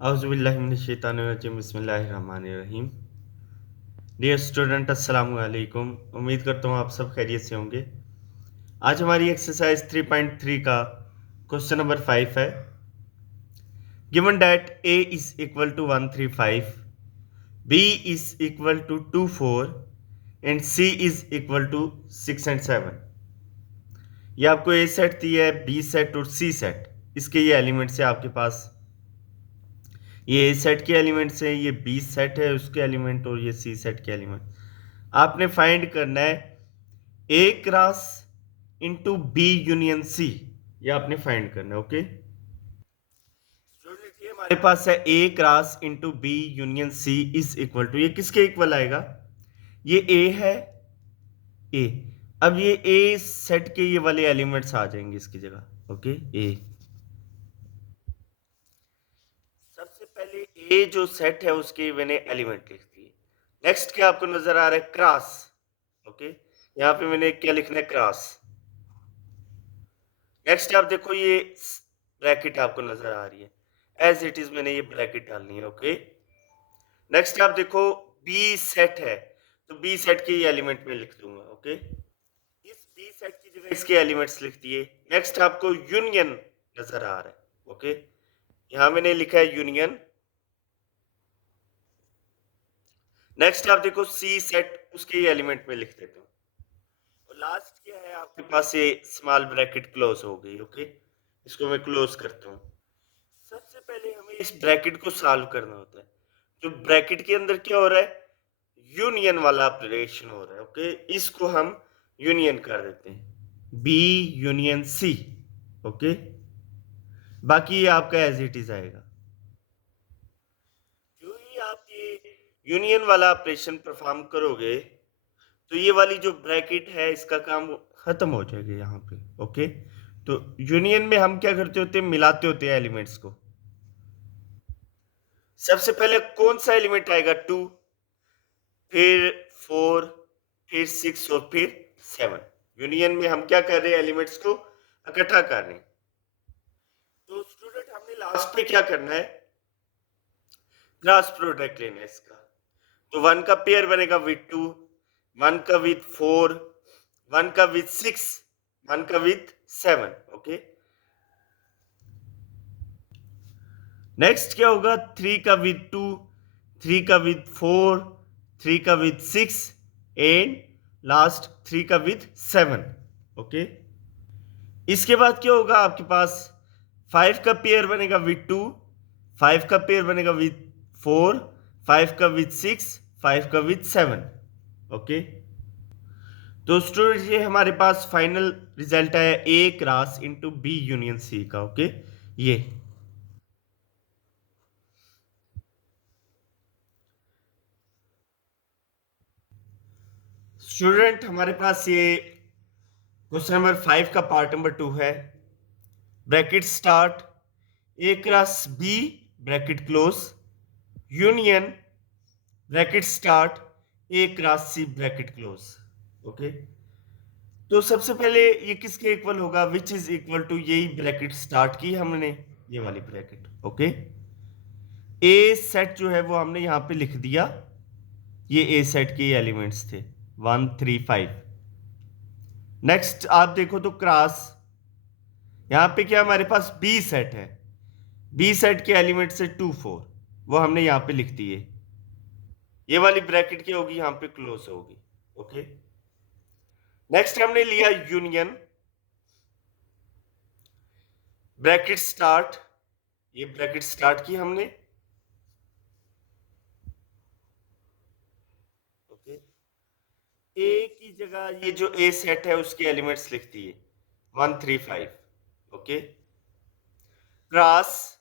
औज़ुबिल्लाहि बिस्मिल्लाहिर्रहमानिर्रहीम। Dear student अस्सलाम वालेकुम। उम्मीद करता हूँ आप सब खैरियत से होंगे। आज हमारी एक्सरसाइज 3.3 का क्वेश्चन नंबर 5 है। Given that a is equal to 135, b is equal to 24 and c is equal to 6 and 7। ये आपको a सेट दी है, b सेट और c सेट। इसके ये एलिमेंट्स है आपके पास। ये ए सेट के एलिमेंट्स हैं, ये बी सेट है उसके एलिमेंट और ये सी सेट के एलिमेंट। आपने फाइंड करना है A cross into B union C. ये आपने फाइंड करना है। ओके स्टूडेंट, ये हमारे पास है A cross into B union C is equal to, ये किसके इक्वल आएगा? ये ए है, ए। अब ये ए सेट के ये वाले एलिमेंट्स आ जाएंगे इसकी जगह। ओके ए, सबसे पहले ए जो सेट है उसके मैंने एलिमेंट लिख दिए। नेक्स्ट क्या आपको नजर आ रहा है? क्रॉस। ओके यहाँ पे मैंने क्या लिखना है? क्रॉस। नेक्स्ट आप देखो, ये ब्रैकेट आपको नजर आ रही है, एज इट इज मैंने ये ब्रैकेट डालनी है। ओके नेक्स्ट आप देखो, बी सेट है तो बी सेट के एलिमेंट में लिख दूंगा। ओके इस बी सेट की जगह इसके एलिमेंट्स लिख दिए। नेक्स्ट आपको यूनियन नजर आ रहा है। ओके यहां मैंने लिखा है यूनियन। नेक्स्ट आप देखो सी सेट, उसके एलिमेंट में लिख देता हूँ। और लास्ट क्या है आपके पास? ये स्मॉल ब्रैकेट क्लोज हो गई। ओके इसको मैं क्लोज करता हूँ। सबसे पहले हमें इस ब्रैकेट को सॉल्व करना होता है। जो ब्रैकेट के अंदर क्या हो रहा है? यूनियन वाला ऑपरेशन हो रहा है। ओके इसको हम यूनियन कर देते हैं, बी यूनियन सी। ओके बाकी ये आपका एज इट इज आएगा। जो ही आप ये यूनियन वाला ऑपरेशन परफॉर्म करोगे तो ये वाली जो ब्रैकेट है इसका काम खत्म हो जाएगा यहाँ पे। ओके तो यूनियन में हम क्या करते होते हैं? मिलाते होते हैं एलिमेंट्स को। सबसे पहले कौन सा एलिमेंट आएगा? 2, फिर 4, फिर 6 और फिर 7। यूनियन में हम क्या कर रहे हैं? एलिमेंट्स को इकट्ठा कर रहे हैं। तो स्टूडेंट हमने लास्ट पे क्या करना है? क्रॉस प्रोडक्ट लेना है इसका। तो 1 का पेयर बनेगा विथ 2, 1 का विथ 4, 1 का विथ 6, 1 का विथ 7। ओके नेक्स्ट क्या होगा? 3 का विथ 2, 3 का विथ 4, 3 का विथ 6 एंड लास्ट 3 का विथ 7। ओके इसके बाद क्या होगा आपके पास? 5 का पेयर बनेगा विथ 2, 5 का पेयर बनेगा विथ 4, 5 का विथ 6, 5 का विथ 7। ओके तो स्टूडेंट ये हमारे पास फाइनल रिजल्ट आया A cross into B union C का। ओके ये स्टूडेंट हमारे पास ये क्वेश्चन नंबर 5 का पार्ट नंबर 2 है। Bracket start, A cross B bracket close, union bracket start, A cross C bracket close. Okay तो सबसे पहले ये किसके इक्वल होगा? विच इज इक्वल टू, यही ब्रैकेट स्टार्ट की हमने, ये वाली ब्रैकेट। ओके ए सेट जो है वो हमने यहां पे लिख दिया। ये ए सेट के एलिमेंट्स थे 1 3 5। नेक्स्ट आप देखो तो क्रॉस, यहां पे क्या हमारे पास बी सेट है, बी सेट के एलिमेंट से 2 4, वो हमने यहां पे लिख दिए। ये वाली ब्रैकेट क्या होगी? यहां पे क्लोज होगी। ओके नेक्स्ट हमने लिया यूनियन ब्रैकेट स्टार्ट, ये ब्रैकेट स्टार्ट की हमने। ओके ए की जगह ये जो ए सेट है उसके एलिमेंट्स लिख दिए 1 3 5। ओके क्रॉस,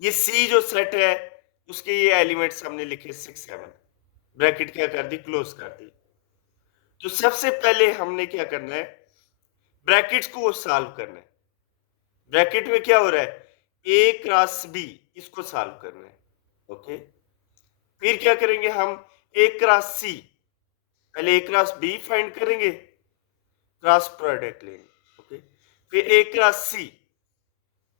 ये सी जो सेट है उसके ये एलिमेंट्स हमने लिखे 6 7। ब्रैकेट क्या कर दी? क्लोज कर दी। तो सबसे पहले हमने क्या करना है? ब्रैकेट्स को सॉल्व करना है। ब्रैकेट में क्या हो रहा है? ए क्रॉस बी, इसको सॉल्व करना है। ओके फिर क्या करेंगे हम? ए क्रॉस सी, पहले ए क्रॉस बी फाइंड करेंगे, क्रॉस प्रोडक्ट लेंगे। ओके फिर ए क्रॉस सी,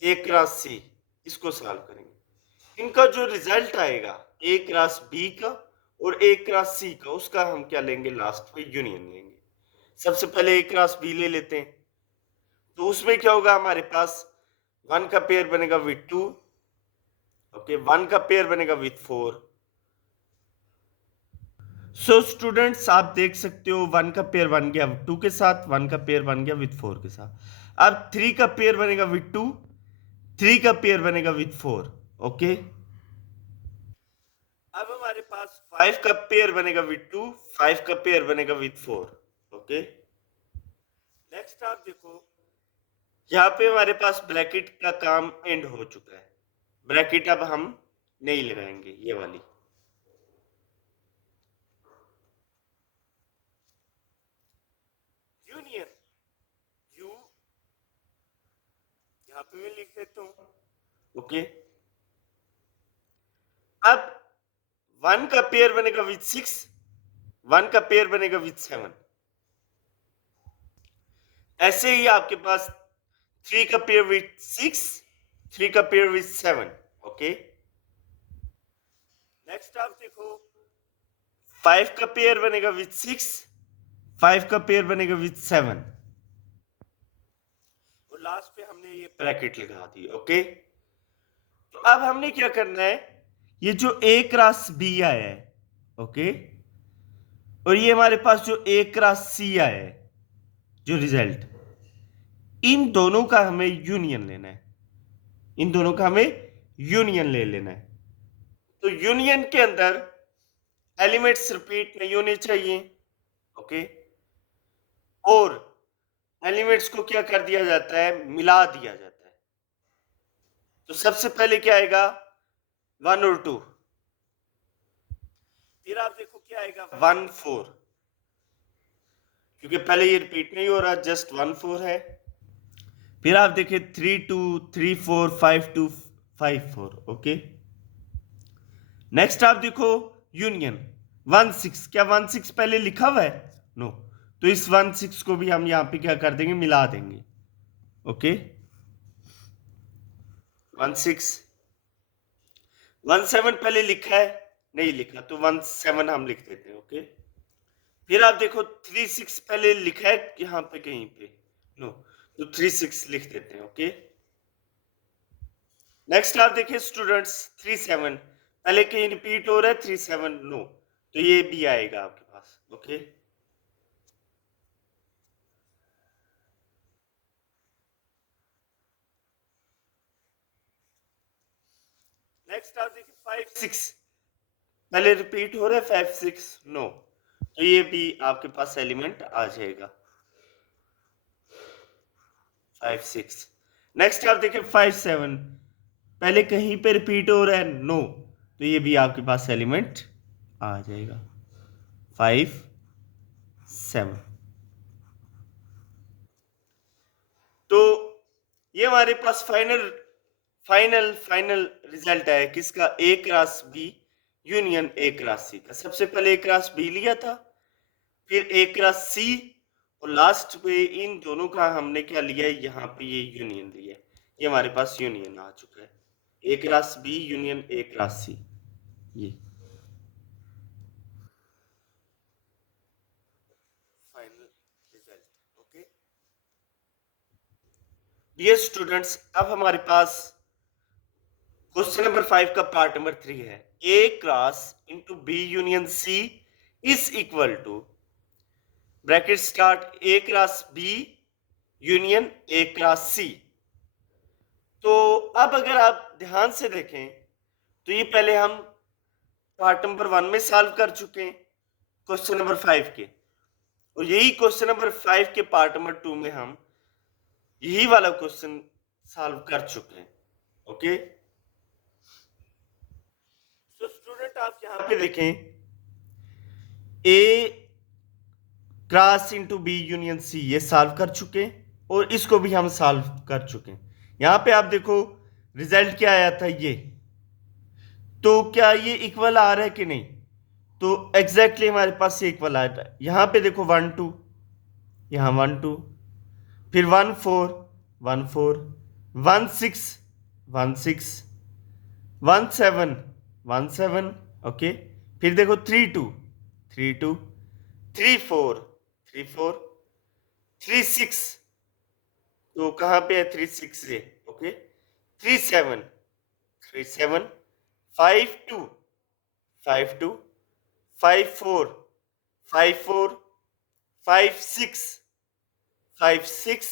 ए क्रॉस सी, इसको सॉल्व करेंगे। इनका जो रिजल्ट आएगा ए क्रॉस बी का और ए क्रॉस सी का, उसका हम क्या लेंगे, लास्ट में यूनियन लेंगे। सबसे पहले ए क्रॉस बी ले लेते हैं, तो उसमें क्या होगा, हमारे पास 1 का पेयर बनेगा विथ 2, ओके, 1 का पेयर बनेगा विथ 4। सो स्टूडेंट्स आप देख सकते हो 1 का पेयर बन गया 2 के साथ, 1 का पेयर बन गया विथ 4 के साथ। अब 3 का पेयर बनेगा विथ 2, 3 का पेयर बनेगा विथ 4, ओके। अब हमारे पास 5 का पेयर बनेगा विथ 2, 5 का पेयर बनेगा विथ 4, ओके। नेक्स्ट आप देखो, यहाँ पे हमारे पास ब्रैकेट का काम एंड हो चुका है, ब्रैकेट अब हम नहीं लगाएंगे, ये वाली। यूनियन, यू यहाँ पे मैं लिख देता हूँ, ओके। अब 1 का पेयर बनेगा विथ 6, 1 का पेयर बनेगा विथ 7। ऐसे ही आपके पास 3 का पेयर विथ 6, 3 का पेयर विथ 7, ओके। नेक्स्ट आप देखो 5 का पेयर बनेगा विथ 6, 5 का पेयर बनेगा विथ 7, और लास्ट पे हमने ये ब्रैकेट लगा दी, ओके। तो अब हमने क्या करना है, ये जो ए क्रॉस बी आया है, ओके, और ये हमारे पास जो ए क्रॉस सी आया है, जो रिजल्ट, इन दोनों का हमें यूनियन लेना है, इन दोनों का हमें यूनियन ले लेना है। तो यूनियन के अंदर एलिमेंट्स रिपीट नहीं होने चाहिए, ओके, और एलिमेंट्स को क्या कर दिया जाता है, मिला दिया जाता है। तो सबसे पहले क्या आएगा, 1 और 2, फिर आप देखो क्या आएगा 1 4, क्योंकि पहले ये रिपीट नहीं हो रहा, जस्ट 1 4 है। फिर आप देखिए 3 2, 3 4, 5 2, 5 4, ओके। नेक्स्ट आप देखो यूनियन 1 6, क्या 1 6 पहले लिखा हुआ है, नो, तो इस 1 6 को भी हम यहां पे क्या कर देंगे, मिला देंगे, ओके। 1 6, 1 7 पहले लिखा है, नहीं लिखा, तो 1 7 हम लिख देते हैं, ओके। फिर आप देखो 3 6 पहले लिखा है यहां पे कहीं पे, नो, तो 3 6 लिख देते हैं, ओके। नेक्स्ट आप देखिए स्टूडेंट्स 3 7 पहले कहीं रिपीट हो रहा है, 3 7 नो, तो ये भी आएगा आपके पास, ओके। नेक्स्ट आप देखिए 5 6 पहले रिपीट हो रहा है, 5 6 नो, तो ये भी आपके पास एलिमेंट आ जाएगा 5 6। नेक्स्ट आप देखिए 5 7 पहले कहीं पे रिपीट हो रहा है, नो, तो ये भी आपके पास एलिमेंट आ जाएगा 5 7। तो ये हमारे पास फाइनल फाइनल फाइनल रिजल्ट है किसका, A cross B union A cross C का। सबसे पहले ए क्रॉस बी लिया था, फिर ए क्रॉस सी, और लास्ट पे इन दोनों का हमने क्या लिया है, यहाँ पे ये यूनियन लिया है, ये हमारे पास यूनियन आ चुका है, A cross B union A cross C, ये final result, okay. Dear students, अब हमारे पास क्वेश्चन नंबर 5 का पार्ट नंबर 3 है, A cross into B union C is equal to bracket start A cross B union A cross C. तो अब अगर आप ध्यान से देखें तो ये पहले हम पार्ट नंबर 1 में सॉल्व कर चुके हैं क्वेश्चन नंबर 5 के, और यही क्वेश्चन नंबर 5 के पार्ट नंबर 2 में हम यही वाला क्वेश्चन सॉल्व कर चुके हैं, ओके। तो स्टूडेंट आप यहां पे देखें, A cross into B union C ये सॉल्व कर चुके हैं, और इसको भी हम सॉल्व कर चुके हैं। यहां पे आप देखो रिजल्ट क्या आया था, ये, तो क्या ये इक्वल आ रहा है कि नहीं, तो एग्जैक्टली हमारे पास ये इक्वल आ रहा है। यहां पे देखो 1 2, यहां 1 2, फिर 1 4 1 4, 1 6 1 6, 17 ओके। फिर देखो 32 36 तो कहाँ पे है 36 से ओके। 37 52 54 56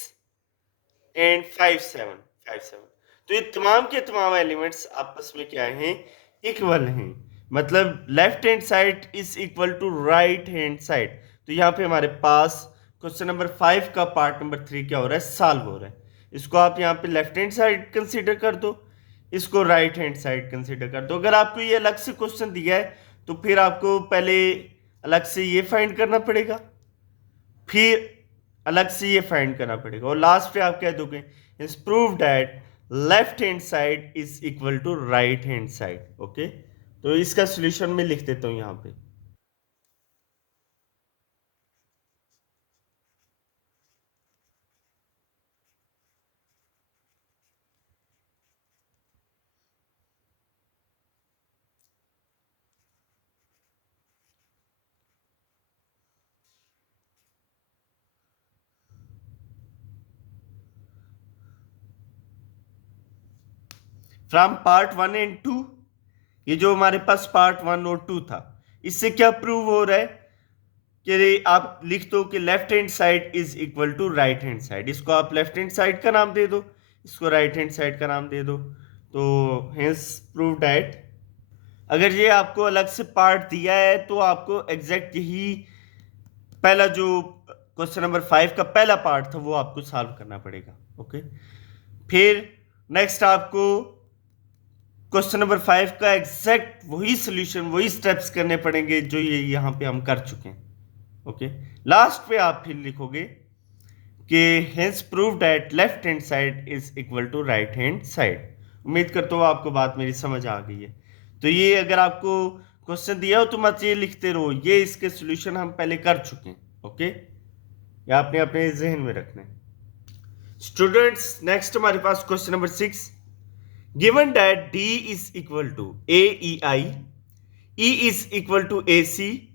एंड 57 तो ये तमाम के तमाम एलिमेंट्स आपस में क्या हैं, इक्वल हैं। मतलब left hand side is equal to right hand side. तो यहाँ पे हमारे पास क्वेश्चन नंबर 5 का पार्ट नंबर 3 क्या हो रहा है, सॉल्व हो रहा है। इसको आप यहाँ पे लेफ्ट हैंड साइड कंसीडर कर दो, इसको राइट हैंड साइड कंसीडर कर दो। अगर आपको ये अलग से क्वेश्चन दिया है तो फिर आपको पहले अलग से ये फाइंड करना पड़ेगा, फिर अलग से ये फाइंड करना पड़ेगा, और लास्ट पे आप कह दोगे is prove that left hand side is equal to right hand side okay. तो इसका सॉल्यूशन मैं लिख देता हूं यहां पे। फ्रॉम पार्ट 1 एंड 2, ये जो हमारे पास पार्ट 1 और 2 था, इससे क्या प्रूव हो रहा है कि आप लिख दो कि left hand side is equal to right hand side. इसको आप लेफ्ट हैंड साइड का नाम दे दो, इसको राइट हैंड साइड का नाम दे दो। तो हेंस प्रूव दैट, अगर ये आपको अलग से पार्ट दिया है तो आपको एग्जैक्ट यही पहला जो क्वेश्चन नंबर 5 का पहला पार्ट था वो आपको सॉल्व करना पड़ेगा ओके। फिर नेक्स्ट आपको क्वेश्चन नंबर 5 का एग्जैक्ट वही सॉल्यूशन, वही स्टेप्स करने पड़ेंगे जो ये यहाँ पे हम कर चुके हैं ओके। लास्ट पे आप फिर लिखोगे कि hence prove that left hand side is equal to right hand side. उम्मीद करता हूँ आपको बात मेरी समझ आ गई है। तो ये अगर आपको क्वेश्चन दिया हो तो मत ये लिखते रहो, ये इसके सॉल्यूशन हम पहले कर चुके हैं ओके। ये आपने अपने जहन में रखना है। स्टूडेंट्स नेक्स्ट हमारे पास question number 6, given that D is equal to A E I, E is equal to A C,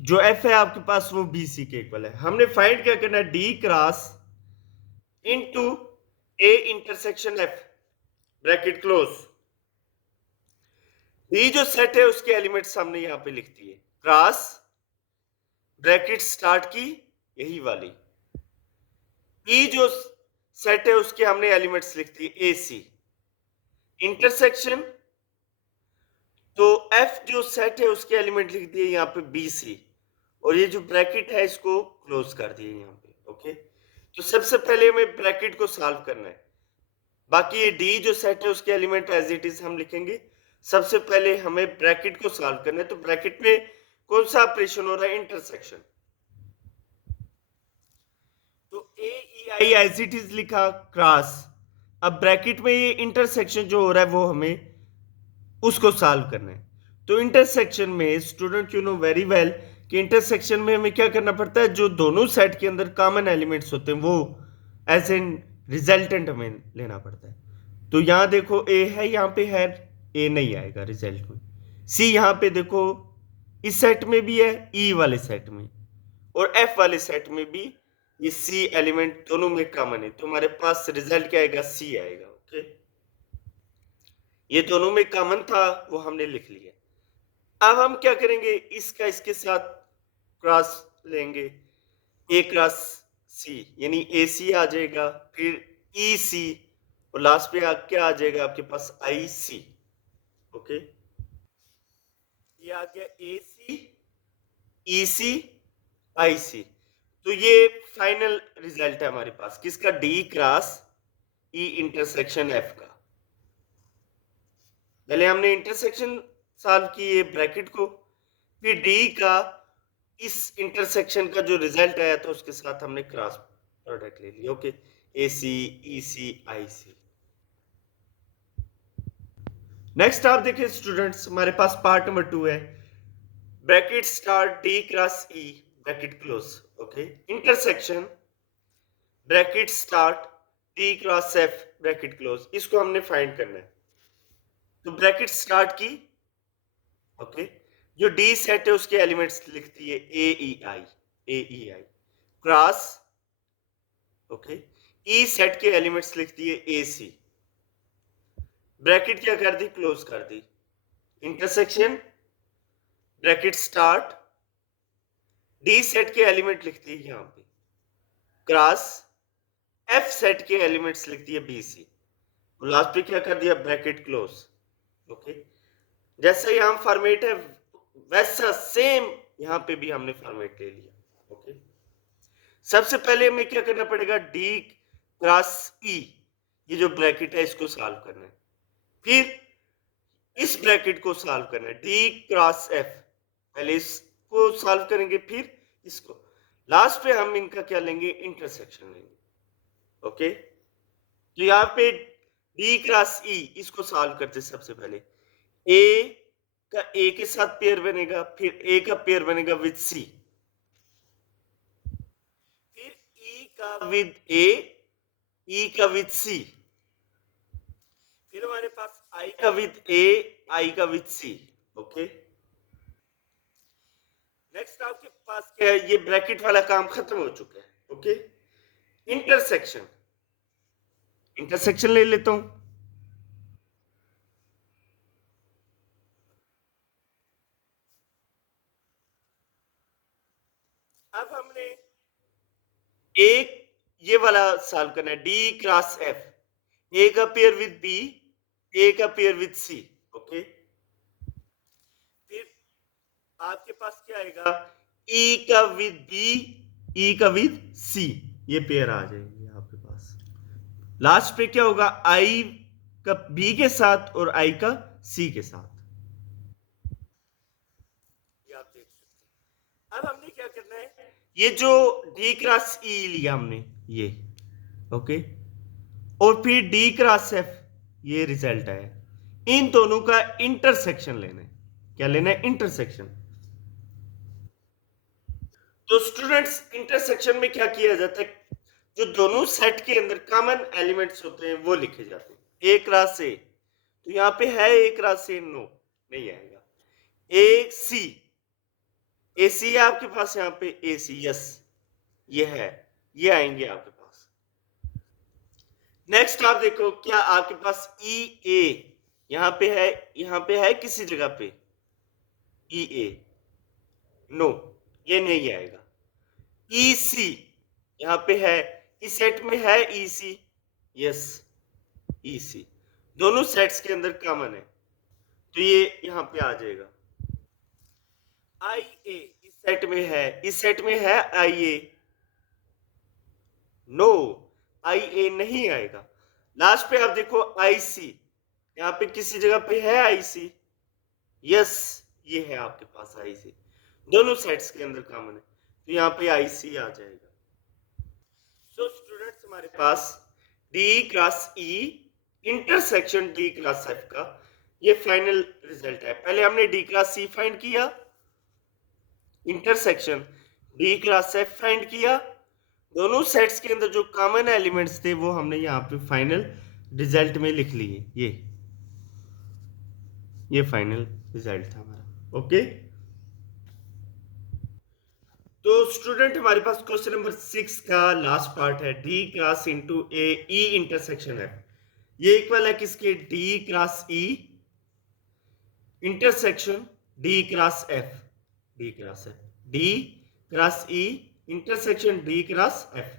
जो एफ है आपके पास वो बी सी के इक्वल है। हमने फाइंड क्या करना है, D cross into A intersection F bracket close. D जो सेट है उसके एलिमेंट्स हमने यहां पे लिख दिए, क्रॉस ब्रैकेट स्टार्ट की यही वाली, ई जो सेट है उसके हमने एलिमेंट्स लिख दिए ए सी, इंटरसेक्शन तो एफ जो सेट है उसके एलिमेंट लिख दिए यहाँ पे बी सी, और ये जो ब्रैकेट है इसको क्लोज कर दिए यहाँ पे ओके। तो सबसे पहले हमें ब्रैकेट को सॉल्व करना है, बाकी ये डी जो सेट है उसके एलिमेंट एज इट इज हम लिखेंगे। सबसे पहले हमें ब्रैकेट को सॉल्व करना है, तो ब्रैकेट में कौन सा ऑपरेशन हो रहा है, इंटरसेक्शन। तो ए E I as it is लिखा क्रॉस, अब ब्रैकेट में ये इंटरसेक्शन जो हो रहा है वो हमें उसको सॉल्व करना है। तो इंटरसेक्शन में student you know very well कि इंटरसेक्शन में हमें क्या करना पड़ता है, जो दोनों सेट के अंदर कॉमन एलिमेंट्स होते हैं वो एज एन रिजल्टेंट हमें लेना पड़ता है। तो यहाँ देखो ए है, यहाँ पे है, ए नहीं आएगा रिजल्ट में। सी यहाँ पे देखो इस सेट में भी है, ई वाले सेट में और एफ वाले सेट में भी ये सी एलिमेंट दोनों में कॉमन है, तो हमारे पास रिजल्ट क्या आएगा, सी आएगा ओके। ये दोनों में कॉमन था वो हमने लिख लिया। अब हम क्या करेंगे, इसका इसके साथ क्रॉस लेंगे, ए क्रॉस सी यानी ए सी आ जाएगा, फिर ई सी, और लास्ट पे क्या आ जाएगा आपके पास, आई सी ओके। ये आ गया ए सी ई सी आई सी। तो ये फाइनल रिजल्ट है हमारे पास किसका, D cross E intersection F का। पहले हमने इंटरसेक्शन सॉल्व किए ब्रैकेट को, फिर डी का इस इंटरसेक्शन का जो रिजल्ट आया था उसके साथ हमने क्रॉस प्रोडक्ट ले लिया ओके, ए सी ई सी आई सी। नेक्स्ट आप देखिए स्टूडेंट्स, हमारे पास पार्ट नंबर 2 है, bracket start D cross E bracket close okay, intersection bracket start D cross F bracket close, इसको हमने फाइंड करना है। तो ब्रैकेट स्टार्ट की, ओके, जो डी सेट है उसके एलिमेंट्स लिखती है ए ई आई क्रॉस, ओके, ई सेट के एलिमेंट्स लिखती है ए सी, ब्रैकेट क्या कर दी, क्लोज कर दी, intersection bracket start, D set के एलिमेंट लिखती है यहां पे क्रॉस, एफ सेट के एलिमेंट्स लिखती है बी सी, लास्ट पे क्या कर दिया, ब्रैकेट क्लोज, ओके। जैसा यहां फॉर्मेट है वैसा सेम यहां पे भी हमने फॉर्मेट ले लिया, ओके। सबसे पहले हमें क्या करना पड़ेगा, डी क्रॉस ई, ये जो ब्रैकेट है इसको सॉल्व करना है, फिर इस ब्रैकेट को सॉल्व करना है, डी क्रॉस एफ, पहले इसको सॉल्व करेंगे फिर इसको, लास्ट पे हम इनका क्या लेंगे, इंटरसेक्शन लेंगे, ओके। तो यहाँ पे डी क्रॉस ई, इसको सॉल्व करते सबसे पहले, ए का ए के साथ पेयर बनेगा, फिर ए का पेयर बनेगा विद सी, फिर ई का विद ए, ई का विद सी, फिर हमारे पास आई का विद ए, आई का विद सी, ओके। नेक्स्ट आपके पास क्या है, ये ब्रैकेट वाला काम खत्म हो चुका है, ओके। इंटरसेक्शन, इंटरसेक्शन ले लेता हूं, अब हमने एक ये वाला सॉल्व करना है, डी क्रॉस एफ, ए का पेयर विद बी, ए का पेयर विद सी, ओके। फिर आपके पास क्या आएगा, ई का विद बी, ई का विद सी, ये पेयर आ जाएंगे आपके पास, लास्ट पे क्या होगा, आई का बी के साथ और आई का सी के साथ, ये आप देख सकते हैं। अब हमने क्या करना है, ये जो डी क्रॉस ई लिया हमने ये, ओके, और फिर डी क्रॉस एफ, ये रिजल्ट है, इन दोनों का इंटरसेक्शन लेना है, क्या लेना है, इंटरसेक्शन। तो स्टूडेंट्स इंटरसेक्शन में क्या किया जाता है, जो दोनों सेट के अंदर कॉमन एलिमेंट्स होते हैं वो लिखे जाते हैं, ए क्रॉस ए, तो यहाँ पे है ए क्रॉस ए, नो नहीं आएगा, ए सी, ए सी है आपके पास यहाँ पे, ए सी, यस ये है, ये आएंगे आपके पास। नेक्स्ट आप देखो क्या आपके पास ई ए यहाँ पे है, यहाँ पे है किसी जगह पे ई ए, नो ये नहीं आएगा, ई सी यहाँ पे है, इस सेट में है ई सी, यस ई सी, दोनों सेट्स के अंदर कॉमन है, तो ये यहाँ पे आ जाएगा। आई ए इस सेट में है, इस सेट में है आई ए, नो आई ए नहीं आएगा। लास्ट पे आप देखो आई सी, यहाँ पे किसी जगह पे है आई सी, यस ये है आपके पास आई सी, दोनों सेट्स के अंदर कॉमन है, तो यहाँ पे आई सी आ जाएगा। सो स्टूडेंट्स हमारे पास D cross E intersection D cross F का ये फाइनल रिजल्ट है। पहले हमने डी क्रॉस सी फाइंड किया, intersection D cross F find किया, दोनों सेट्स के अंदर जो कॉमन एलिमेंट्स थे वो हमने यहाँ पे फाइनल रिजल्ट में लिख लिए, ये फाइनल रिजल्ट था हमारा, ओके। तो स्टूडेंट हमारे पास क्वेश्चन नंबर 6 का लास्ट पार्ट है, डी क्रॉस इंटू ए ई इंटरसेक्शन है, ये इक्वल है किसके, D cross E intersection D cross F, D cross F, D cross E intersection D cross F.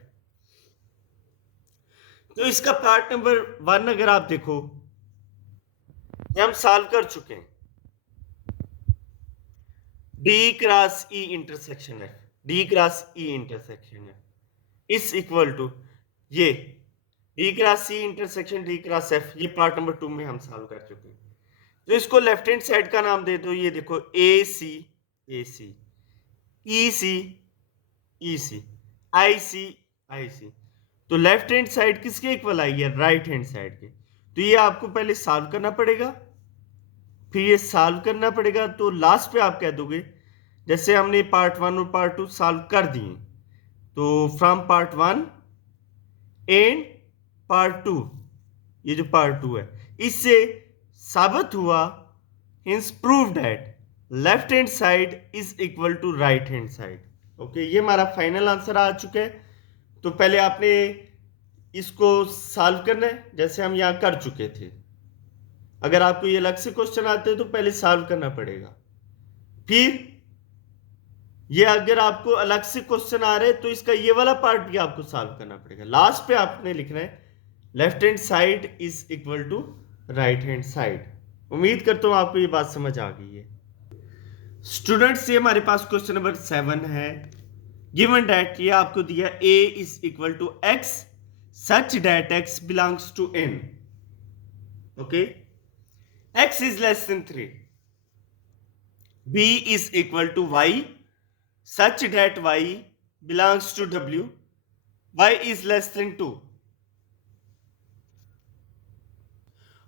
तो इसका पार्ट नंबर 1 अगर आप देखो, ये हम सॉल्व कर चुके हैं, डी क्रॉस ई इंटरसेक्शन है, डी क्रॉस ई इंटरसेक्शन है इस इक्वल टू ये D cross C intersection D cross F, ये पार्ट नंबर 2 में हम सॉल्व कर चुके हैं। तो इसको लेफ्ट हैंड साइड का नाम दे दो, ये देखो ए सी, ए सी, ई सी, ई सी, आई सी, आई सी, तो लेफ्ट हैंड साइड किसके इक्वल आई है, राइट हैंड साइड के, तो ये आपको पहले सॉल्व करना पड़ेगा, फिर ये सॉल्व करना पड़ेगा, तो लास्ट पे आप कह दोगे जैसे हमने पार्ट 1 और पार्ट 2 सॉल्व कर दिए, तो फ्रॉम पार्ट 1 एंड पार्ट 2, ये जो पार्ट 2 है इससे साबित हुआ, hence prove that left hand side is equal to right hand side. Okay, ये हमारा फाइनल आंसर आ चुका है। तो पहले आपने इसको सॉल्व करना है जैसे हम यहाँ कर चुके थे। अगर आपको ये अलग से क्वेश्चन आते हैं तो पहले सॉल्व करना पड़ेगा, फिर ये अगर आपको अलग से क्वेश्चन आ रहे हैं तो इसका ये वाला पार्ट भी आपको सॉल्व करना पड़ेगा। लास्ट पे आपने लिखना है left hand side is equal to right hand side. उम्मीद करता हूं आपको ये बात समझ आ गई है। स्टूडेंट्स, ये हमारे पास क्वेश्चन नंबर 7 है। गिवन दैट, ये आपको दिया a is equal to x such that x belongs to n। Okay, x is less than 3, b is equal to y such that y belongs to w, y is less than 2,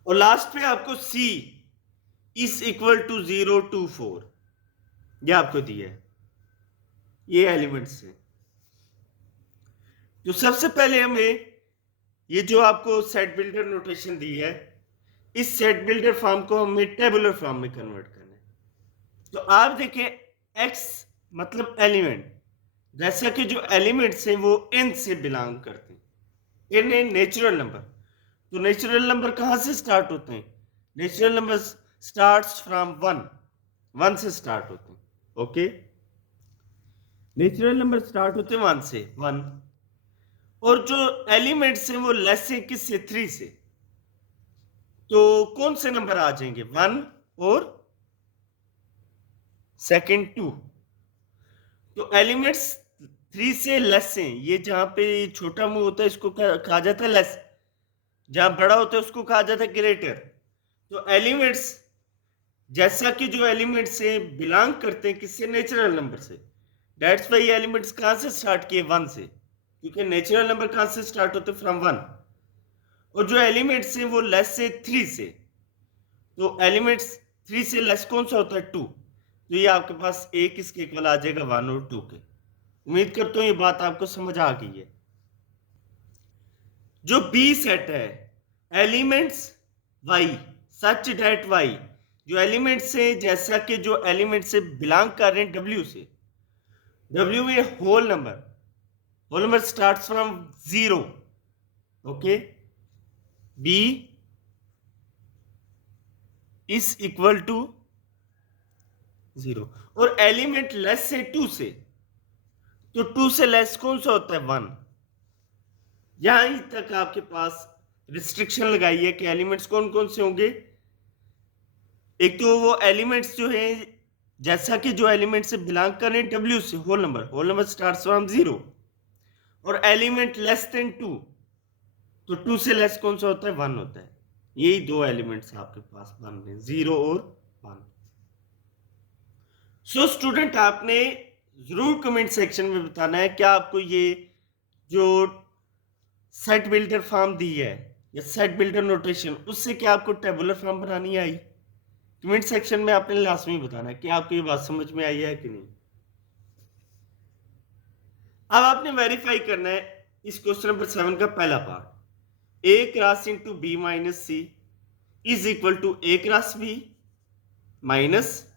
और last पे आपको c is equal to 0 to 4 ये आपको दिया है ये elements है। तो सबसे पहले हमें ये जो आपको सेट बिल्डर नोटेशन दी है, इस सेट बिल्डर फॉर्म को हमें टेबुलर फॉर्म में कन्वर्ट करना है। तो आप देखें x मतलब एलिमेंट, जैसा कि जो एलिमेंट्स हैं वो n से बिलोंग करते हैं। n है नेचुरल नंबर, तो नेचुरल नंबर कहां से स्टार्ट होते हैं? नेचुरल नंबर स्टार्ट्स फ्रॉम 1 से स्टार्ट होते हैं। ओके, नेचुरल नंबर स्टार्ट होते हैं 1 से, 1, और जो एलिमेंट्स हैं वो लेस है किससे? 3 से। तो कौन से नंबर आ जाएंगे? 1 और सेकंड 2। तो एलिमेंट्स 3 से लेस हैं, ये जहां पे छोटा मुंह होता है इसको कहा जाता है लेस, जहां बड़ा होता है उसको कहा जाता है ग्रेटर। तो एलिमेंट्स जैसा कि जो एलिमेंट्स से बिलोंग करते हैं किससे? नेचुरल नंबर से। दैट्स वाई एलिमेंट्स कहां से स्टार्ट किए? 1 से, क्योंकि नेचुरल नंबर कहां से स्टार्ट होते हैं? फ्रॉम 1। और जो एलिमेंट्स हैं वो लेस से 3 से, तो एलिमेंट्स 3 से लेस कौन सा होता है? 2। तो ये आपके पास एक इसके इक्वल आ जाएगा 1 और 2 के। उम्मीद करता हूं ये बात आपको समझ आ गई है। जो बी सेट है, elements Y such that Y, जो एलिमेंट्स से जैसा कि जो एलिमेंट से बिलोंग कर रहे हैं डब्ल्यू से, डब्ल्यू में whole number starts from 0। Okay, B is equal to 0, और एलिमेंट लेस से 2 से, तो 2 से लेस कौन सा होता है? 1। यहां तक आपके पास रिस्ट्रिक्शन लगाई है कि एलिमेंट्स कौन कौन से होंगे। एक तो वो एलिमेंट्स जो है जैसा कि जो एलिमेंट से बिलोंग कर रहे हैं डब्ल्यू से, होल नंबर स्टार्ट्स फ्रॉम 0, और एलिमेंट लेस देन 2, तो 2 से लेस कौन सा होता है? 1 होता है। यही दो एलिमेंट्स आपके पास बन रहे हैं, 0 और 1। सो स्टूडेंट, आपने जरूर कमेंट सेक्शन में बताना है क्या आपको ये जो सेट बिल्डर फॉर्म दी है या सेट बिल्डर नोटेशन, उससे क्या आपको टेबुलर फॉर्म बनानी आई। कमेंट सेक्शन में आपने लाजमी बताना है कि आपको ये बात समझ में आई है कि नहीं। अब आपने वेरीफाई करना है इस क्वेश्चन नंबर 7 का पहला part, a cross into B minus C is equal to a cross B minus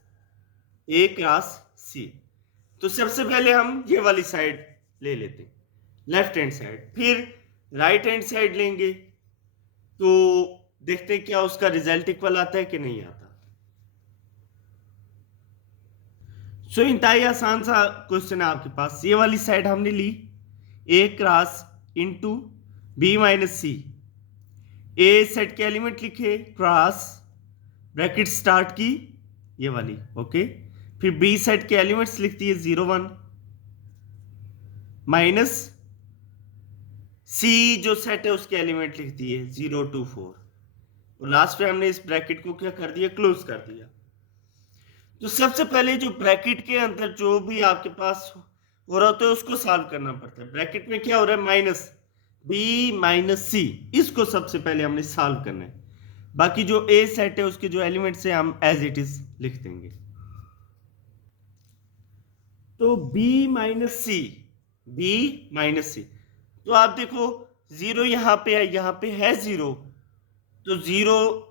a cross C. तो सबसे पहले हम ये वाली साइड ले लेते हैं, लेफ्ट हैंड साइड, फिर राइट हैंड साइड लेंगे, तो देखते हैं क्या उसका रिजल्ट इक्वल आता है कि नहीं आता। सो इंतहाई आसान सा क्वेश्चन है आपके पास। ये वाली साइड हमने ली, a cross into B minus C, A set के एलिमेंट लिखे, क्रॉस ब्रैकेट स्टार्ट की ये वाली, ओके, फिर बी सेट के एलिमेंट्स लिखती है 0 1 माइनस सी जो सेट है उसके एलिमेंट लिखती है 0 2 4, और लास्ट में हमने इस ब्रैकेट को क्या कर दिया? क्लोज कर दिया। तो सबसे पहले जो ब्रैकेट के अंदर जो भी आपके पास हो रहा होता है उसको सॉल्व करना पड़ता है। ब्रैकेट में क्या हो रहा है? माइनस बी माइनस सी, इसको सबसे पहले हमने सॉल्व करना है। बाकी जो ए सेट है उसके जो एलिमेंट्स है हम एज इट इज लिख देंगे। तो b माइनस सी, तो आप देखो 0 यहां पे है, यहां पे है 0, तो 0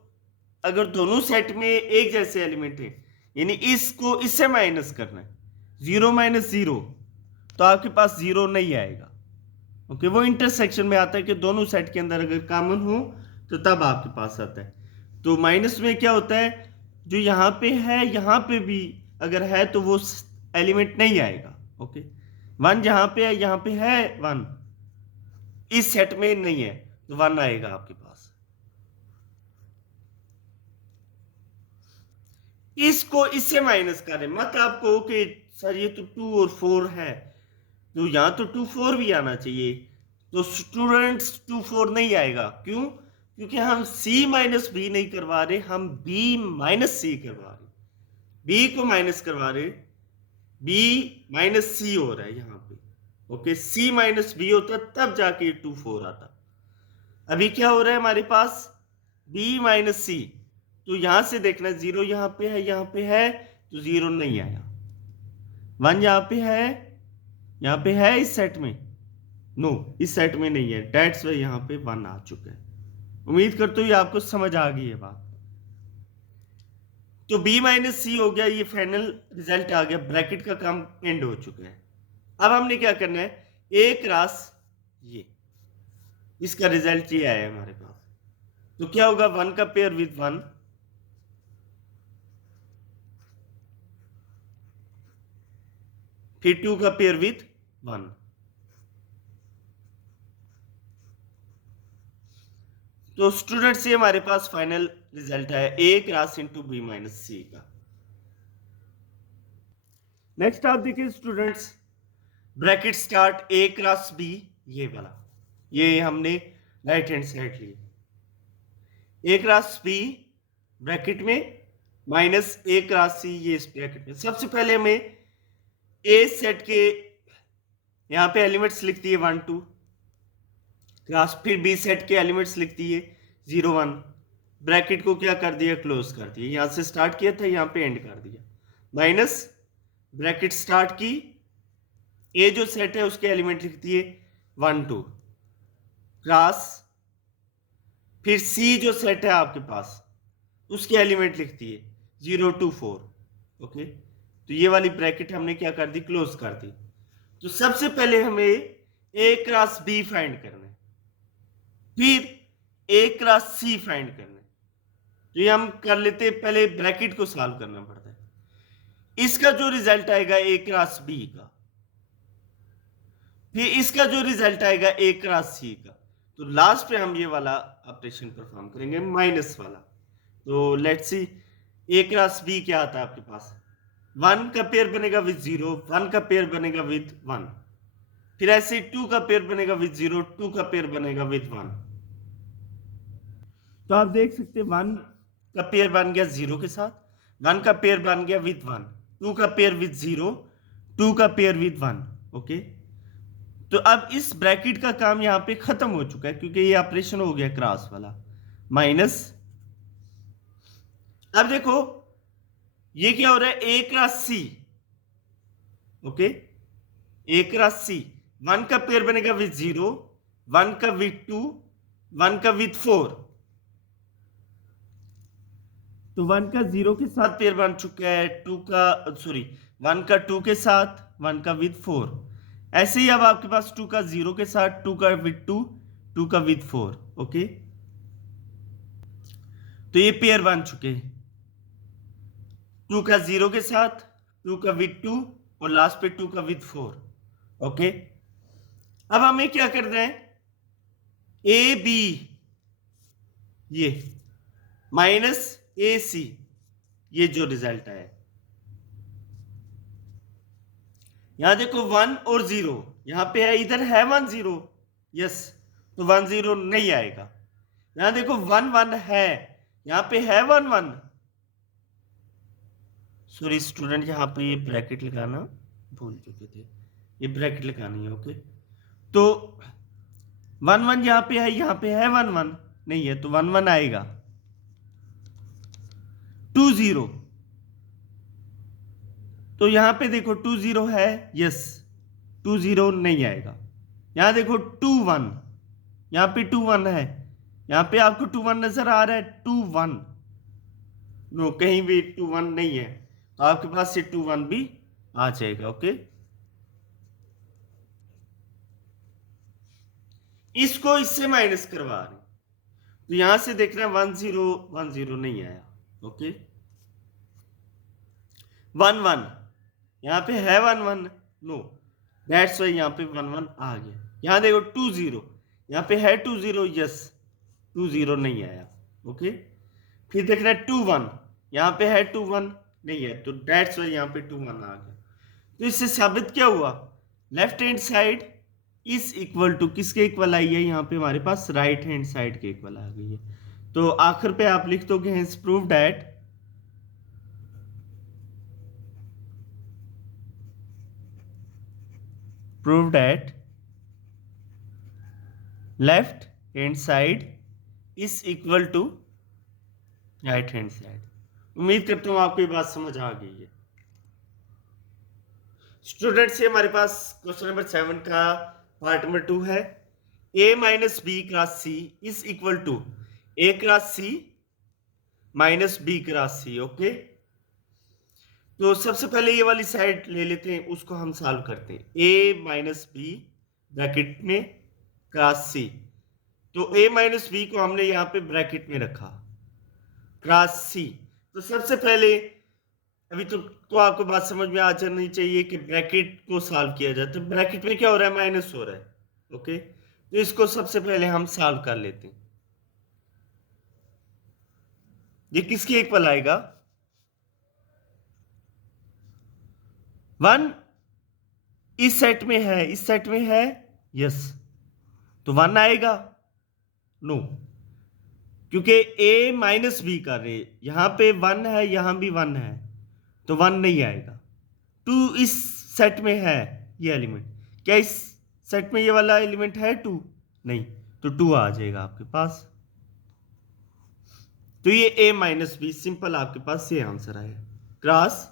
अगर दोनों सेट में एक जैसे एलिमेंट है, यानी इसको इससे माइनस करना है, 0 माइनस 0, तो आपके पास 0 नहीं आएगा। ओके, वो इंटरसेक्शन में आता है कि दोनों सेट के अंदर अगर कॉमन हो तो तब आपके पास आता है। तो माइनस में क्या होता है, जो यहाँ पे है यहाँ पे भी अगर है तो वो एलिमेंट नहीं आएगा। ओके, 1 जहाँ पे है यहाँ पे है 1, इस सेट में नहीं है तो 1 आएगा आपके पास। इसको इससे माइनस करें, मत आप कहो कि सर ये तो 2 और 4 है, तो यहाँ तो 2 4 भी आना चाहिए। तो स्टूडेंट्स 2 4 नहीं आएगा, क्यों? क्योंकि हम c माइनस बी नहीं करवा रहे, हम b माइनस सी करवा रहे, b को माइनस करवा रहे, b माइनस सी हो रहा है यहाँ पे। ओके, c माइनस बी होता तब जाके 2 4 आता। अभी क्या हो रहा है हमारे पास, b माइनस सी, तो यहां से देखना 0 यहाँ पे है, यहाँ पे है, तो 0 नहीं आया। 1 यहाँ पे है इस सेट में, नो इस सेट में नहीं है, डेट्स वाई यहाँ पे 1 आ चुका है। उम्मीद करते हुए आपको समझ आ गई है बात। तो b माइनस सी हो गया, ये फाइनल रिजल्ट आ गया, ब्रैकेट का काम एंड हो चुका है। अब हमने क्या करना है, a क्रॉस ये, इसका रिजल्ट ये आया हमारे पास। तो क्या होगा, 1 का पेयर विद 1, फिर 2 का पेयर विद 1। तो स्टूडेंट्स ये हमारे पास फाइनल रिजल्ट है a cross into b minus C का। नेक्स्ट आप देखिए students, bracket start a cross b, ये वाला, ये हमने राइट हैंड साइड ली, a क्रॉस b ब्रैकेट में माइनस a क्रॉस c, ये इस ब्रैकेट में। सबसे पहले हमें a सेट के यहाँ पे एलिमेंट्स लिखती है 1 2 क्रॉस, फिर b सेट के एलिमेंट्स लिखती है 0 1, ब्रैकेट को क्या कर दिया, क्लोज कर दिया। यहाँ से स्टार्ट किया था, यहाँ पे एंड कर दिया, माइनस ब्रैकेट स्टार्ट की, a जो सेट है उसके एलिमेंट लिखती है 1 2 क्रॉस, फिर c जो सेट है आपके पास उसके एलिमेंट लिखती है 0 2 4। ओके, तो ये वाली ब्रैकेट हमने क्या कर दी, क्लोज कर दी। तो सबसे पहले हमें a क्रॉस b फाइंड करना है, फिर a क्रॉस c फाइंड करना है। तो ये हम कर लेते हैं, पहले ब्रैकेट को सॉल्व करना पड़ता है। इसका जो रिजल्ट आएगा a क्रॉस b का, फिर इसका जो रिजल्ट आएगा a क्रॉस c का, तो लास्ट पे हम ये वाला ऑपरेशन परफॉर्म करेंगे, माइनस वाला। तो let's see a cross b क्या आता है आपके पास, 1 का पेयर बनेगा विद 0, 1 का पेयर बनेगा विद 1, फिर ऐसे 2 का पेयर बनेगा विद 0, 2 का पेयर बनेगा विद 1। तो आप देख सकते हैं 1 का पेयर बन गया 0 के साथ, 1 का पेयर बन गया विद 1, 2 का पेयर विद 0, 2 का पेयर विद 1। ओके, तो अब इस ब्रैकेट का काम यहाँ पे खत्म हो चुका है, क्योंकि ये ऑपरेशन हो गया क्रॉस वाला, माइनस। अब देखो ये क्या हो रहा है, a cross c। Okay, a cross c, 1 का पेयर बनेगा विद 0, 1 का विद 2, 1 का विद 4। तो 1 का 0 के साथ पेयर बन चुका है, 2 का 1 का 2 के साथ, 1 का विद 4। ऐसे ही अब आपके पास 2 का 0 के साथ, 2 का विद 2, 2 का विद 4। ओके, तो ये पेयर बन चुके हैं, 2 का 0 के साथ, 2 का विद 2 और लास्ट पे 2 का विद 4। ओके, अब हमें क्या करना है, ए बी ये माइनस ए सी, ये जो रिजल्ट आया, यहां देखो 1 और 0, यहां पे है, इधर है 1 0, यस, तो 1 0 नहीं आएगा। यहां देखो 1 1 है, यहां पे है 1 1, सॉरी स्टूडेंट, यहाँ पे ये ब्रैकेट लगाना भूल चुके थे, ये ब्रैकेट लगानी है। ओके, तो 1 1 यहाँ पे है, यहाँ पे है 1 1 नहीं है, तो 1 1 आएगा। 2 0, तो यहाँ पे देखो 2 0 है, यस, 2 0 नहीं आएगा। यहाँ देखो 2 1, यहाँ पे 2 1 है, यहाँ पे आपको 2 1 नजर आ रहा है, 2 1 नो, कहीं भी 2 1 नहीं है, तो आपके पास से 2 1 भी आ जाएगा। ओके, इसको इससे माइनस करवा रहे हैं, तो यहां से देख रहे हैं 1 0 1 0 नहीं आया। ओके, 1 1 यहाँ पे है 1 1, नो, दैट्स वाई यहाँ पे 1 1 आ गया। यहाँ देखो 2 0, यहाँ पे है 2 0, यस, 2 0 नहीं आया। ओके, फिर देखना 2 1, यहाँ पे है 2 1 नहीं है, तो दैट्स वाई यहाँ पे 2 1 आ गया। तो इससे साबित क्या हुआ, left hand side is equal to किसके इक्वल आई है, यहाँ पे हमारे पास राइट हैंड साइड के इक्वल आ गई है। तो आखिर पे आप लिख दोगे hence prove that left hand side is equal to right hand side. उम्मीद करता हूं आपको ये बात समझ आ गई है। स्टूडेंट्स, ये हमारे पास क्वेश्चन नंबर 7 का पार्ट नंबर 2 है। a minus B cross C is equal to a cross C minus B cross C. Okay, तो सबसे पहले ये वाली साइड ले लेते हैं, उसको हम सॉल्व करते हैं। a माइनस बी ब्रैकेट में क्रॉस सी, तो a माइनस बी को हमने यहाँ पे ब्रैकेट में रखा, क्रॉस सी। तो सबसे पहले अभी तो आपको बात समझ में आ जानी चाहिए कि ब्रैकेट को सॉल्व किया जाए, तो ब्रैकेट में क्या हो रहा है, माइनस हो रहा है। ओके, तो इसको सबसे पहले हम सॉल्व कर लेते हैं। ये किसके इक्वल आएगा, 1 इस सेट में है, इस सेट में है, यस, तो 1 आएगा, नो, क्योंकि a माइनस बी कर रहे, यहां पे 1 है, यहां भी 1 है, तो 1 नहीं आएगा। 2 इस सेट में है, ये एलिमेंट, क्या इस सेट में ये वाला एलिमेंट है 2, नहीं, तो 2 आ जाएगा आपके पास। तो ये a माइनस बी सिंपल आपके पास ये आंसर आएगा, क्रॉस,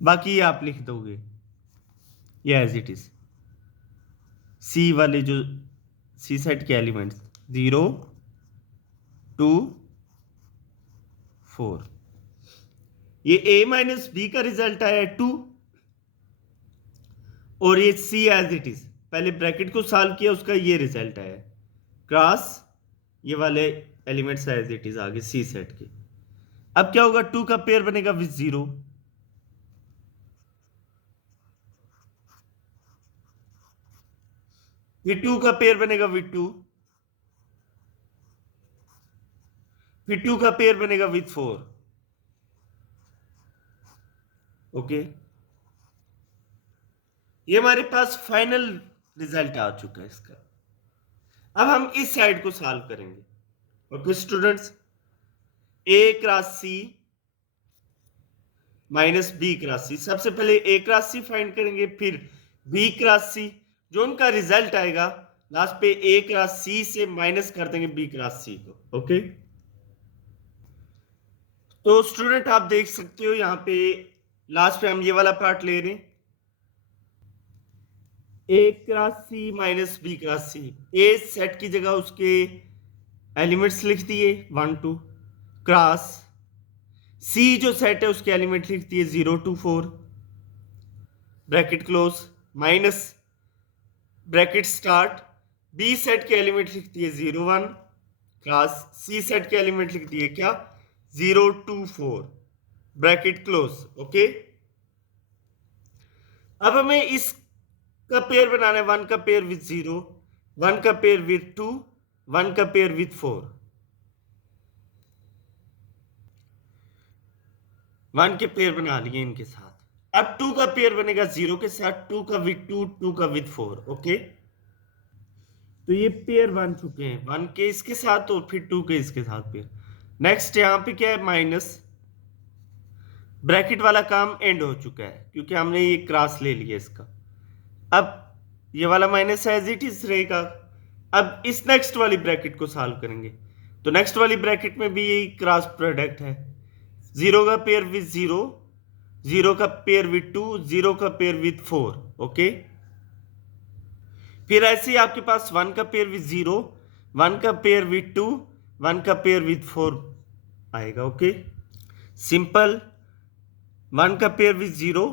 बाकी ये आप लिख दोगे ये एज इट इज। सी वाले जो सी सेट के एलिमेंट्स 0 2 4, ये a माइनस बी का रिजल्ट आया 2, और ये सी एज इट इज, पहले ब्रैकेट को सॉल्व किया, उसका ये रिजल्ट आया, क्रॉस ये वाले एलिमेंट्स एज इट इज आगे सी सेट के। अब क्या होगा, 2 का पेयर बनेगा विद 0, ये 2 का पेयर बनेगा विद 2, फिर 2 का पेयर बनेगा विद 4। ओके, ये हमारे पास फाइनल रिजल्ट आ चुका है इसका। अब हम इस साइड को सॉल्व करेंगे। Okay students, a cross C minus B cross C, सबसे पहले a क्रॉस सी फाइंड करेंगे, फिर b क्रॉस सी, जो उनका रिजल्ट आएगा लास्ट पे a क्रॉस सी से माइनस कर देंगे b क्रॉस सी को। ओके, तो स्टूडेंट आप देख सकते हो यहाँ पे लास्ट पे हम ये वाला पार्ट ले रहे हैं, a cross C minus B cross C, a set की जगह उसके एलिमेंट्स लिख दिए 1 2, क्रॉस सी जो सेट है उसके एलिमेंट लिख दिए 0 2 4, bracket close, minus bracket start, B set के एलिमेंट लिख दिए 0 1, क्रॉस सी सेट के एलिमेंट लिख दिए क्या 0 2 4, ब्रैकेट क्लोज। ओके, अब हमें इस का पेयर बनाना है, 1 का पेयर विद 0, 1 का पेयर विद 2, 1 का पेयर विद 4, 1 के पेयर बना लिए इनके साथ। अब 2 का पेयर बनेगा 0 के साथ, 2 का विद 2, 2 का विद 4। ओके, तो ये पेयर बन चुके हैं, 1 के इसके साथ और फिर 2 के इसके साथ पेयर। नेक्स्ट यहाँ पे क्या है, माइनस ब्रैकेट वाला काम एंड हो चुका है क्योंकि हमने ये क्रॉस ले लिया इसका। अब ये वाला माइनस एज इट इज रहेगा। अब इस नेक्स्ट वाली ब्रैकेट को सॉल्व करेंगे, तो नेक्स्ट वाली ब्रैकेट में भी यही क्रॉस प्रोडक्ट है, 0 का पेयर विद 0, 0 का पेयर विद 2, 0 का पेयर विद 4। ओके, फिर ऐसे ही आपके पास 1 का पेयर विद 0, 1 का पेयर विद 2, 1 का पेयर विद 4 आएगा। Okay, simple. 1 का पेयर विथ 0,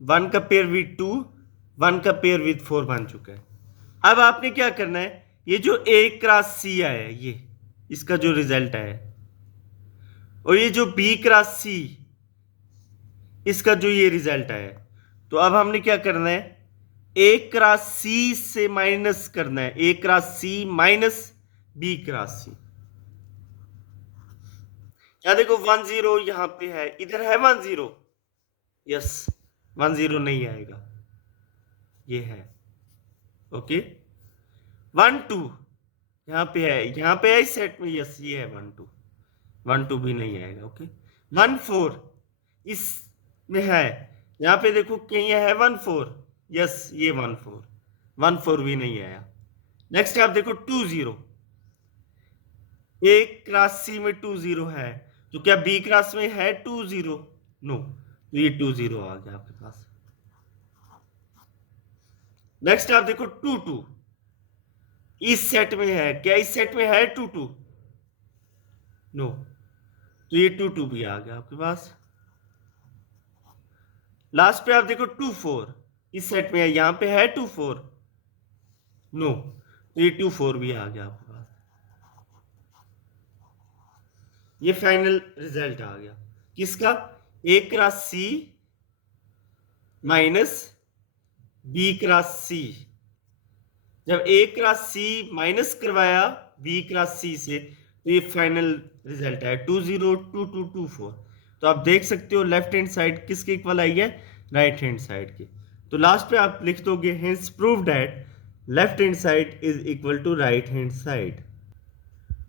1 का पेयर विथ 2, 1 का पेयर विथ 4 बन चुका है। अब आपने क्या करना है, ये जो A क्रॉस C आया है, ये इसका जो रिजल्ट आया, और ये जो B क्रॉस C इसका जो ये रिजल्ट आया, तो अब हमने क्या करना है, A क्रॉस C से माइनस करना है, A cross C minus B cross C। यहां देखो 1 0 यहां पे है, इधर है 1 0, यस 1 0 नहीं आएगा, ये है। ओके, 1 2 यहां पे है, यहां पे है इस सेट में, यस ये है 1 2, 1 2 भी नहीं आएगा। ओके, 1 4 इस में है, यहां पे देखो कहीं है 1 4, यस ये 1 4, 1 4 भी नहीं आया। नेक्स्ट आप देखो 2 0, A क्रॉस C में 2 0 है, तो क्या B क्रॉस में है 2 0? नो, तो ये 2 0 आ गया आपके पास। नेक्स्ट आप देखो 2 2 इस सेट में है, क्या इस सेट में है 2 2? नो, तो ये 2 2 भी आ गया आपके पास। लास्ट पे आप देखो 2 4 इस सेट में है, यहां पे है 2 4? नो, तो ये 2 4 भी आ गया आपके पास। ये फाइनल रिजल्ट आ गया किसका, A cross C minus B cross C। जब A क्रॉस C माइनस करवाया B क्रॉस C से, तो ये फाइनल रिजल्ट है 2 0 2 2 2 4। तो आप देख सकते हो लेफ्ट हैंड साइड किसके इक्वल आई है, राइट हैंड साइड के। तो लास्ट पे आप लिख दोगे hence prove that left hand side is equal to right hand side.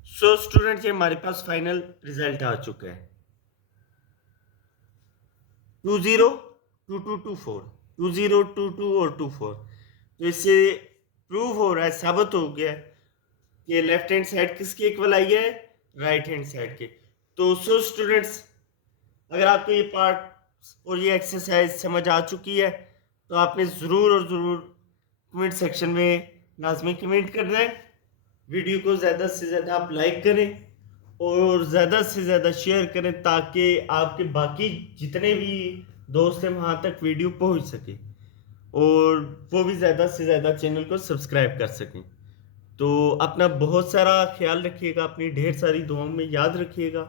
So student, ये हमारे पास फाइनल रिजल्ट आ चुका है 2 0 2 2 2 4, 2 0 2 2 और 2 4। तो इससे प्रूव हो रहा है, साबित हो गया कि लेफ्ट हैंड साइड किसके इक्वल आई है, राइट हैंड साइड के। तो सो स्टूडेंट्स, अगर आपको ये पार्ट और ये एक्सरसाइज समझ आ चुकी है, तो आपने ज़रूर और ज़रूर कमेंट सेक्शन में लाजमी कमेंट करना है। वीडियो को ज़्यादा से ज़्यादा आप लाइक करें और ज़्यादा से ज़्यादा शेयर करें, ताकि आपके बाकी जितने भी दोस्त हैं वहाँ तक वीडियो पहुँच सके और वो भी ज़्यादा से ज़्यादा चैनल को सब्सक्राइब कर सकें। तो अपना बहुत सारा ख्याल रखिएगा, अपनी ढेर सारी दुआओं में याद रखिएगा।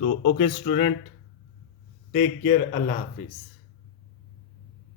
तो ओके स्टूडेंट, टेक केयर, अल्लाह हाफिज़।